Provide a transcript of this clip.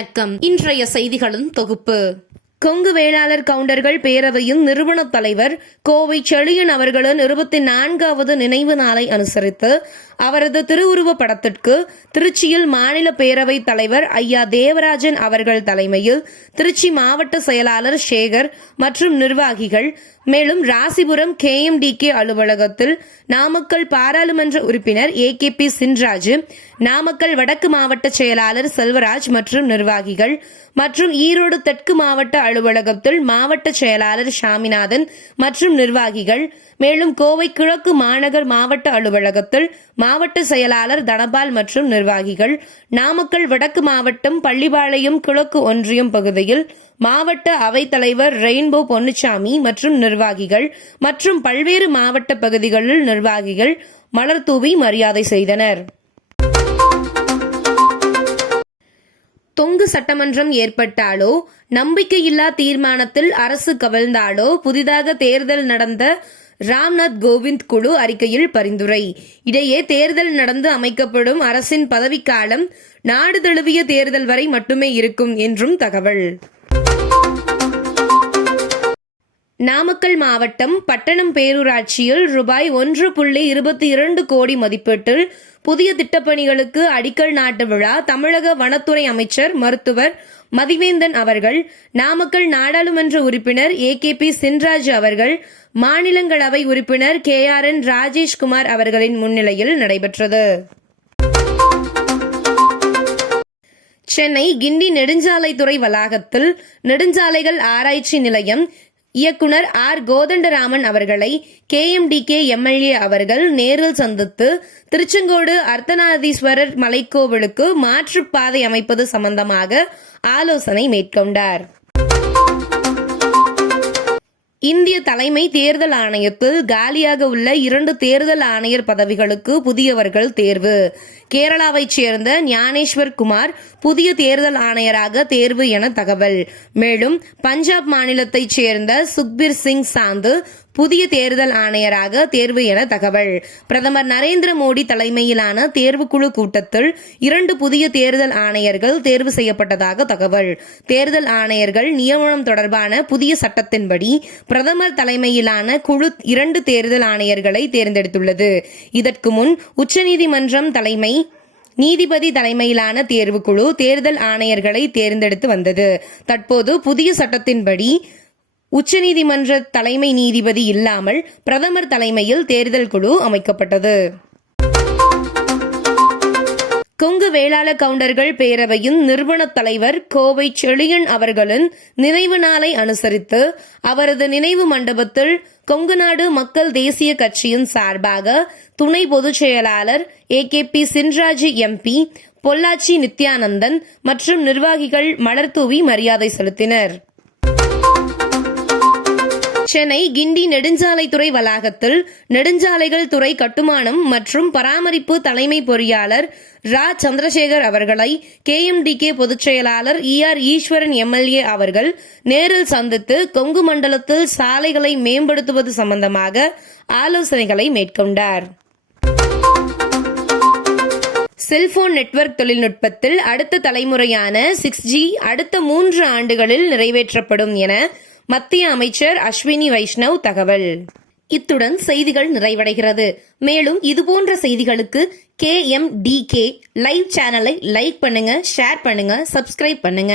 வணக்கம். இன்றைய செய்திகளின் தொகுப்பு. கொங்கு வேளாளர் கவுண்டர்கள் பேரவையின் நிறுவன தலைவர் கோவை செழியன் அவர்களின் 24வது நினைவு நாளை அனுசரித்து அவரது திருவுருவ படத்திற்கு திருச்சியில் மாநில பேரவைத் தலைவர் ஐயா தேவராஜன் அவர்கள் தலைமையில் திருச்சி மாவட்ட செயலாளர் சேகர் மற்றும் நிர்வாகிகள், மேலும் ராசிபுரம் KMDK அலுவலகத்தில் நாமக்கல் பாராளுமன்ற உறுப்பினர் AKP சின்ராஜ், நாமக்கல் வடக்கு மாவட்ட செயலாளர் செல்வராஜ் மற்றும் நிர்வாகிகள், மற்றும் ஈரோடு தெற்கு மாவட்ட அலுவலகத்தில் மாவட்ட செயலாளர் சாமிநாதன் மற்றும் நிர்வாகிகள், மேலும் கோவை கிழக்கு மாநகர் மாவட்ட அலுவலகத்தில் மாவட்ட செயலாளர் தனபால் மற்றும் நிர்வாகிகள், நாமக்கல் வடக்கு மாவட்டம் பள்ளிப்பாளையம் கிழக்கு ஒன்றியம் பகுதியில் மாவட்ட அவைத்தலைவர் ரெயின்போ பொன்னுச்சாமி மற்றும் நிர்வாகிகள் மற்றும் பல்வேறு மாவட்ட பகுதிகளில் நிர்வாகிகள் மலர் தூவி மரியாதை செய்தனர். தொங்கு சட்டமன்றம் ஏற்பட்டாலோ, நம்பிக்கையில்லா தீர்மானத்தில் அரசு கவிழ்ந்தாலோ புதிதாக தேர்தல் நடந்த ராம்நாத் கோவிந்த் குழு அறிக்கையில் பரிந்துரை. இடையே தேர்தல் நடந்து அமைக்கப்படும் அரசின் பதவிக்காலம் நாடு தழுவிய தேர்தல் வரை மட்டுமே இருக்கும் என்றும் தகவல். நாமக்கல் மாவட்டம் பட்டணம் பேரூராட்சியில் ரூபாய் 1.22 கோடி மதிப்பீட்டில் புதிய திட்டப்பணிகளுக்கு அடிக்கல் நாட்டு விழா தமிழக வனத்துறை அமைச்சர் மருத்துவர் மதிவேந்தன் அவர்கள், நாமக்கல் நாடாளுமன்ற உறுப்பினர் AKP சின்ராஜ் அவர்கள், மாநிலங்களவை உறுப்பினர் KRN ராஜேஷ்குமார் அவர்களின் முன்னிலையில் நடைபெற்றது. சென்னை கிண்டி நெடுஞ்சாலைத்துறை வளாகத்தில் நெடுஞ்சாலைகள் ஆராய்ச்சி நிலையம் இயக்குனர் கோதண்டராமன் அவர்களை KMDK MLA அவர்கள் நேரில் சந்தித்து திருச்செங்கோடு அர்த்தநாதீஸ்வரர் மலைக்கோவிலுக்கு மாற்றுப்பாதை அமைப்பது சம்பந்தமாக ஆலோசனை மேற்கொண்டார். இந்திய தலைமை தேர்தல் ஆணையத்தில் காலியாக உள்ள 2 தேர்தல் ஆணையர் பதவிகளுக்கு புதியவர்கள் தேர்வு. கேரளாவைச் சேர்ந்த ஞானேஸ்வர் குமார் புதிய தேர்தல் ஆணையராக தேர்வு என தகவல். மேலும் பஞ்சாப் மாநிலத்தைச் சேர்ந்த சுக்பீர் சிங் சாந்து புதிய தேர்தல் ஆணையராக தேர்வு என தகவல். பிரதமர் நரேந்திர மோடி தலைமையிலான தேர்வுக்குழு கூட்டத்தில் 2 புதிய தேர்தல் ஆணையர்கள் தேர்வு செய்யப்பட்டதாக தகவல். தேர்தல் ஆணையர்கள் நியமனம் தொடர்பான புதிய சட்டத்தின்படி பிரதமர் தலைமையிலான குழு 2 தேர்தல் ஆணையர்களை தேர்ந்தெடுத்துள்ளது. இதற்கு முன் உச்சநீதிமன்றம் நீதிபதி தலைமையிலான தேர்வுக்குழு தேர்தல் ஆணையர்களை தேர்ந்தெடுத்து வந்தது. தற்போது புதிய சட்டத்தின்படி உச்சநீதிமன்ற தலைமை நீதிபதி இல்லாமல் பிரதமர் தலைமையில் தேர்தல் குழு அமைக்கப்பட்டது. கொங்கு வேளாளர் கவுண்டர்கள் பேரவையின் நிறுவன தலைவர் கோவை செழியன் அவர்களின் நினைவு நாளை அனுசரித்து அவரது நினைவு மண்டபத்தில் கொங்குநாடு மக்கள் தேசிய கட்சியின் சார்பாக துணை பொதுச் செயலாளர் AKP சின்ராஜ் MP, பொள்ளாச்சி நித்யானந்தன் மற்றும் நிர்வாகிகள் மலர்தூவி மரியாதை செலுத்தினர். சென்னை கிண்டி நெடுஞ்சாலைத்துறை வளாகத்தில் நெடுஞ்சாலைகள் துறை கட்டுமானம் மற்றும் பராமரிப்பு தலைமை பொறியாளர் சந்திரசேகர் அவர்களை KMDK பொதுச் செயலாளர் ஈஸ்வரன் MLA அவர்கள் நேரில் சந்தித்து கொங்கு மண்டலத்தில் சாலைகளை மேம்படுத்துவது சம்பந்தமாக ஆலோசனைகளை மேற்கொண்டார். செல்போன் நெட்வொர்க் தொழில்நுட்பத்தில் அடுத்த தலைமுறையான 6G அடுத்த 3 ஆண்டுகளில் நிறைவேற்றப்படும் என மத்திய அமைச்சர் அஸ்வினி வைஷ்ணவ் தகவல். இத்துடன் செய்திகள் நிறைவடைகிறது. மேலும் இதுபோன்ற செய்திகளுக்கு KMDK லைவ் சேனலை லைக் பண்ணுங்க, ஷேர் பண்ணுங்க, சப்ஸ்கிரைப் பண்ணுங்க.